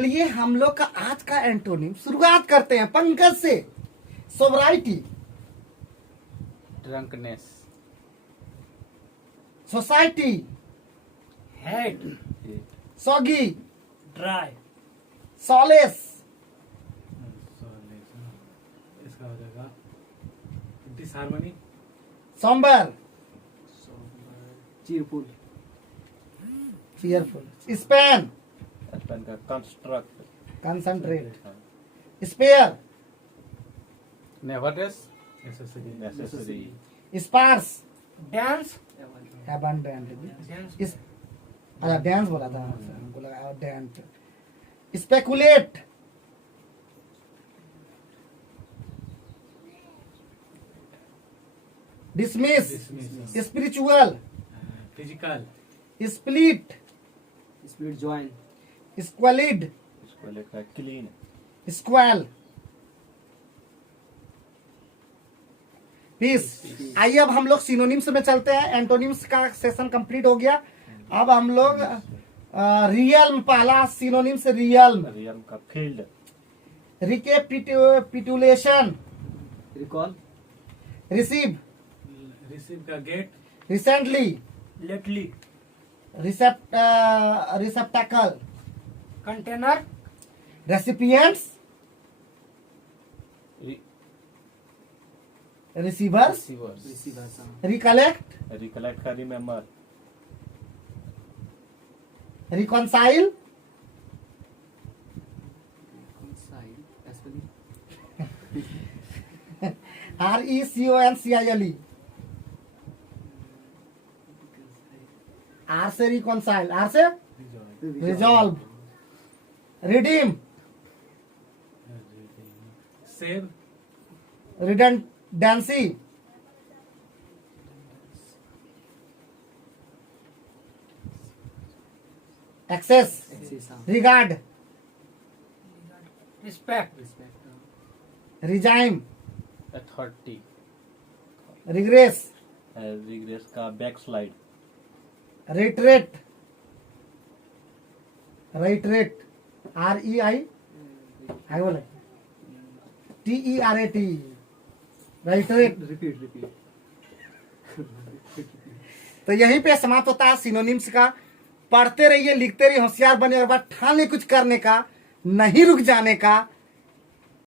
चलिए हम लोग का आज का एंटोनिम शुरुआत करते हैं पंकज से। Sobriety, drunkenness, society, head, soggy, dry, solace, इसका हो जाएगा disharmony, sombre, cheerful, cheerful, span, span का construct, concentrate, spare, neverness, necessary, necessary, sparse, dance, abundant, अच्छा डांस बोला था हमको लगा dent, speculate, dismiss, spiritual, physical, split, split join, squalid, इसको लिखा क्लीन, स्क्वैल, पीस। आइए अब हम लोग सिनोनिम्स में चलते हैं। एंटोनिम्स का सेशन कंप्लीट हो गया। अब हम लोग रियल्म, पहला सिनोनिम्स रियल्म, रियम का field, recapitulation, recall, receive, receive का get, recently, lately, receptacle, container, recipients, receivers, receivers, receivers, recollect, recollect का रिमेम्बर, रिकॉन्साइल, RECONCILE, आर से रिकॉन्साइल, आर से resolve, redeem, save, redundancy, excess, regard, respect, regime, authority, regress, regress का backslide, retreat, retreat, REI आगे बोले TERAT, रेटरेट। Repeat, तो यहीं पे समाप्त होता है सिनोनिम्स का। पढ़ते रहिए, लिखते रहिए, होशियार बने और बात ठान ले कुछ करने का, नहीं रुक जाने का।